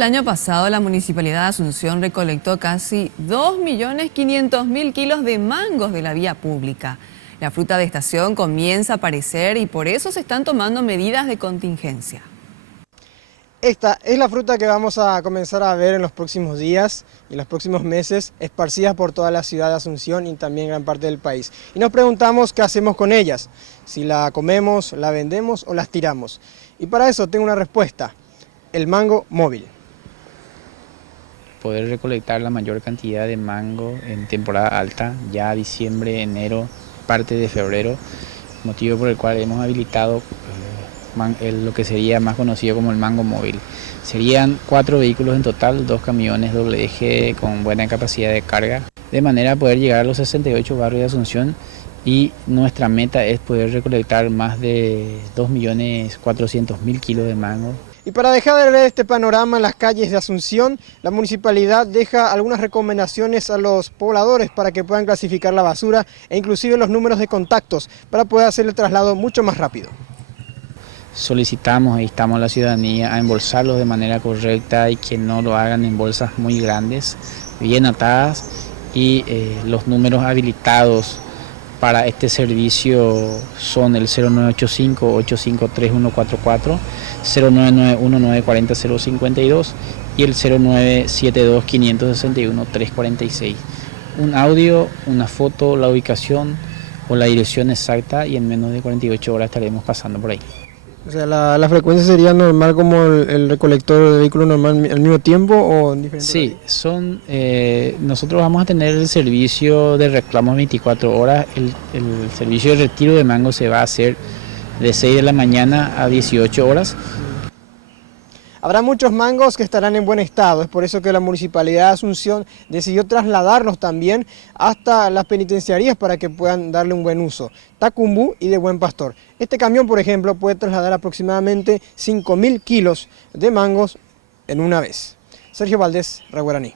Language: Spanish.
el año pasado, la Municipalidad de Asunción recolectó casi 2.500.000 kilos de mangos de la vía pública. La fruta de estación comienza a aparecer y por eso se están tomando medidas de contingencia. Esta es la fruta que vamos a comenzar a ver en los próximos días y en los próximos meses, esparcidas por toda la ciudad de Asunción y también gran parte del país. Y nos preguntamos qué hacemos con ellas, si la comemos, la vendemos o las tiramos. Y para eso tengo una respuesta: el mango móvil. Poder recolectar la mayor cantidad de mango en temporada alta, ya diciembre, enero, parte de febrero, motivo por el cual hemos habilitado lo que sería más conocido como el mango móvil. Serían 4 vehículos en total, 2 camiones doble eje con buena capacidad de carga, de manera a poder llegar a los 68 barrios de Asunción, y nuestra meta es poder recolectar más de 2.400.000 kilos de mango. Y para dejar de ver este panorama en las calles de Asunción, la municipalidad deja algunas recomendaciones a los pobladores para que puedan clasificar la basura e inclusive los números de contactos para poder hacer el traslado mucho más rápido. Solicitamos e instamos a la ciudadanía a embolsarlos de manera correcta y que no lo hagan en bolsas muy grandes, bien atadas, y los números habilitados para este servicio son el 0985-853-144, 0991-940-052 y el 0972-561-346. Un audio, una foto, la ubicación o la dirección exacta, y en menos de 48 horas estaremos pasando por ahí. O sea, la frecuencia sería normal como el recolector de vehículo normal al mismo tiempo o en diferentes horarios. Sí, nosotros vamos a tener el servicio de reclamos 24 horas. El servicio de retiro de mango se va a hacer de 6 de la mañana a 18 horas. Habrá muchos mangos que estarán en buen estado, es por eso que la Municipalidad de Asunción decidió trasladarlos también hasta las penitenciarías para que puedan darle un buen uso, Tacumbú y de Buen Pastor. Este camión, por ejemplo, puede trasladar aproximadamente 5.000 kilos de mangos en una vez. Sergio Valdés, Raguaraní.